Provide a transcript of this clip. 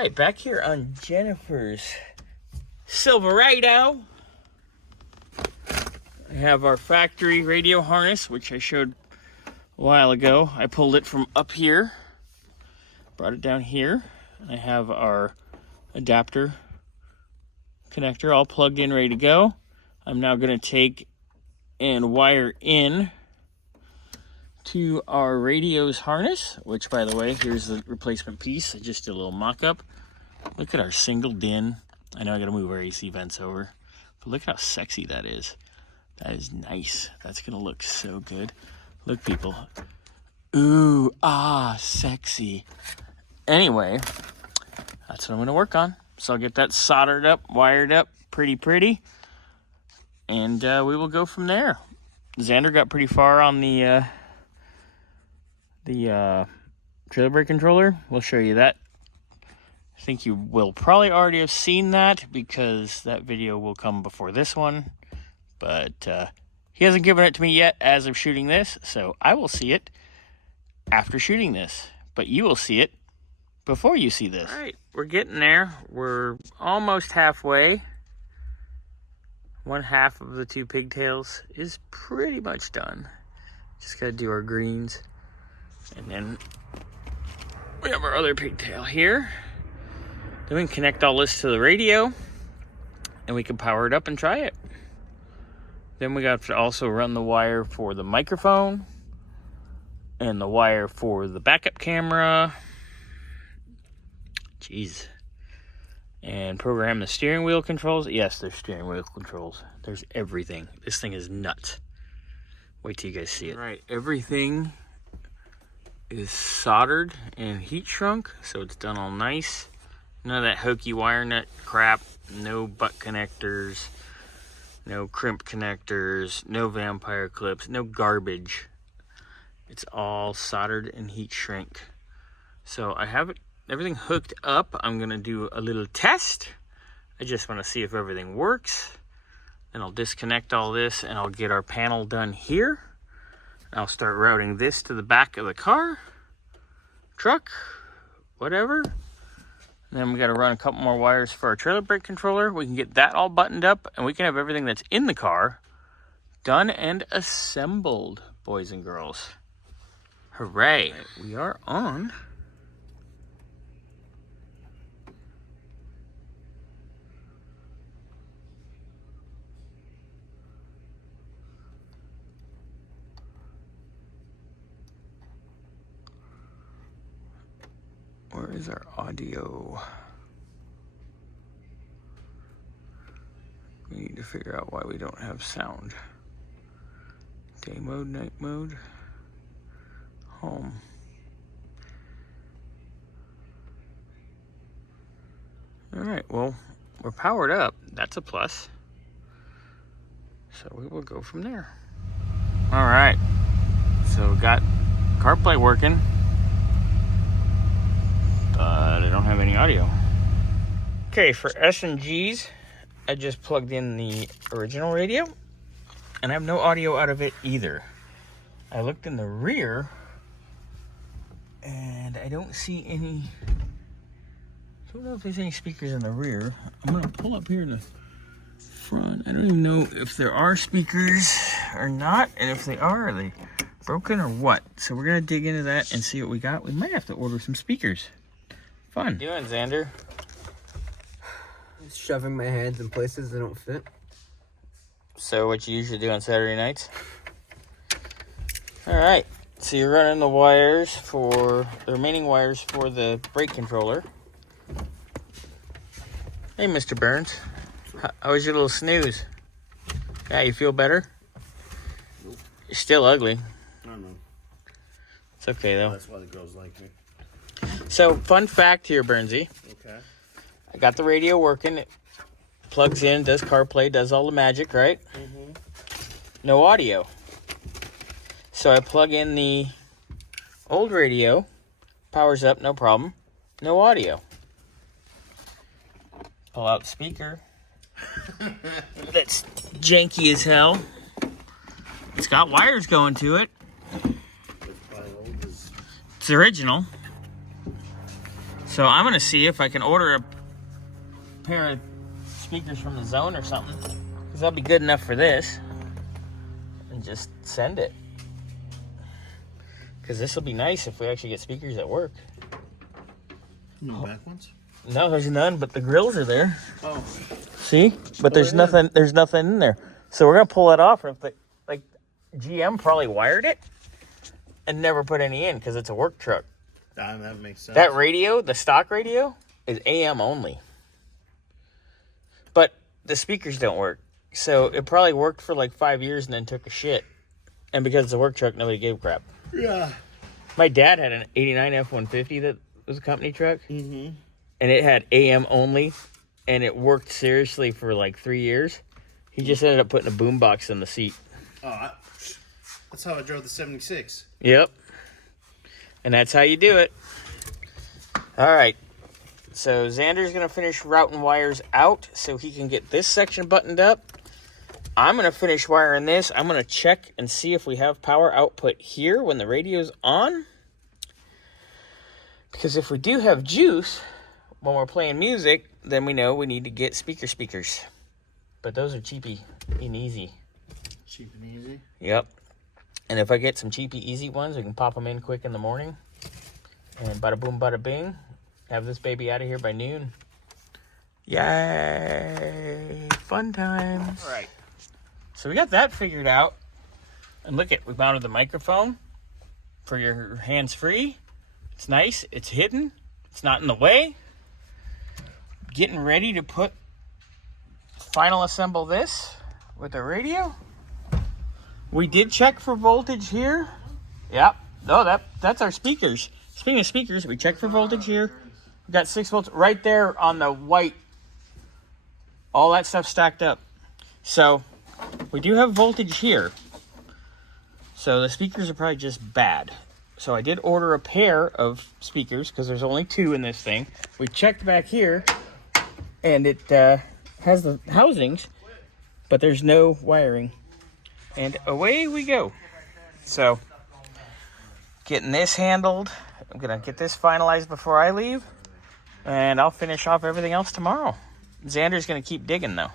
right, back here on Jennifer's Silverado. I have our factory radio harness, which I showed a while ago. I pulled it from up here, brought it down here. I have our adapter connector all plugged in, ready to go. I'm now going to take and wire in to our radio's harness, which, by the way, here's the replacement piece. I just did a little mock-up. Look at our single DIN. I know I got to move our AC vents over, but look at how sexy that is. That is nice. That's going to look so good. Look, people. Ooh, ah, sexy. Anyway, that's what I'm going to work on. So I'll get that soldered up, wired up, pretty. And we will go from there. Xander got pretty far on the trailer brake controller. We'll show you that. I think you will probably already have seen that because that video will come before this one. But he hasn't given it to me yet as of shooting this, so I will see it after shooting this. But you will see it before you see this. All right, we're getting there. We're almost halfway. One half of the two pigtails is pretty much done. Just gotta do our greens. And then we have our other pigtail here. Then we can connect all this to the radio and we can power it up and try it. Then we got to also run the wire for the microphone and the wire for the backup camera. Jeez. And program the steering wheel controls. Yes, there's steering wheel controls. There's everything. This thing is nuts. Wait till you guys see it. All right, everything is soldered and heat shrunk, so it's done all nice. None of that hokey wire nut crap. No butt connectors. No crimp connectors. No vampire clips. No garbage. It's all soldered and heat shrink. So I have it. Everything hooked up. I'm going to do a little test. I just want to see if everything works. Then I'll disconnect all this and I'll get our panel done here. I'll start routing this to the back of the car, truck, whatever. And then we got to run a couple more wires for our trailer brake controller. We can get that all buttoned up and we can have everything that's in the car done and assembled, boys and girls. Hooray. We are on. Where is our audio? We need to figure out why we don't have sound. Day mode, night mode, home. All right, well, we're powered up. That's a plus. So we will go from there. All right, so we got CarPlay working. But I don't have any audio. Okay, for S&Gs, I just plugged in the original radio, and I have no audio out of it either. I looked in the rear, and I don't see any. I don't know if there's any speakers in the rear. I'm gonna pull up here in the front. I don't even know if there are speakers or not, and if they are they broken or what? So we're gonna dig into that and see what we got. We might have to order some speakers. Fun. What are you doing, Xander? Just shoving my hands in places that don't fit. So what you usually do on Saturday nights? All right. So you're running the wires for the remaining wires for the brake controller. Hey, Mr. Burns. How was your little snooze? Yeah, you feel better? Nope. You're still ugly. I don't know. It's okay though. That's why the girls like me. So, fun fact here, Burnsy. Okay. I got the radio working. It plugs in, does CarPlay, does all the magic, right? Mm-hmm. No audio. So I plug in the old radio, powers up, no problem. No audio. Pull out the speaker. That's janky as hell. It's got wires going to it. It's original. So So I'm gonna see if I can order a pair of speakers from the Zone or something, because that'll be good enough for this, and just send it. Because this will be nice if we actually get speakers that work. No back ones? No, there's none, but the grills are there. Oh. See? But there's nothing. There's nothing in there. So we're gonna pull that off. If the, like, GM probably wired it and never put any in because it's a work truck. That makes sense. That radio, the stock radio, is AM only. But the speakers don't work. So it probably worked for like 5 years and then took a shit. And because it's a work truck, nobody gave a crap. Yeah. My dad had an 89 F-150 that was a company truck. Mm-hmm. And it had AM only. And it worked seriously for like 3 years. He just ended up putting a boombox in the seat. Oh, that's how I drove the 76. Yep. And that's how you do it. All right. So Xander's going to finish routing wires out so he can get this section buttoned up. I'm going to finish wiring this. I'm going to check and see if we have power output here when the radio's on. Because if we do have juice when we're playing music, then we know we need to get speakers. But those are cheapy and easy. Cheap and easy? Yep. And if I get some cheapy easy ones, we can pop them in quick in the morning. And bada boom, bada bing. Have this baby out of here by noon. Yay! Fun times. All right. So we got that figured out. And look we mounted the microphone for your hands-free. It's nice. It's hidden. It's not in the way. Getting ready to final assemble this with the radio. We did check for voltage here. Yep. No, that's our speakers. Speaking of speakers, we checked for voltage here. We got 6 volts right there on the white. All that stuff stacked up. So we do have voltage here. So the speakers are probably just bad. So I did order a pair of speakers because there's only 2 in this thing. We checked back here and it has the housings, but there's no wiring. And away we go. So, getting this handled. I'm going to get this finalized before I leave. And I'll finish off everything else tomorrow. Xander's going to keep digging, though.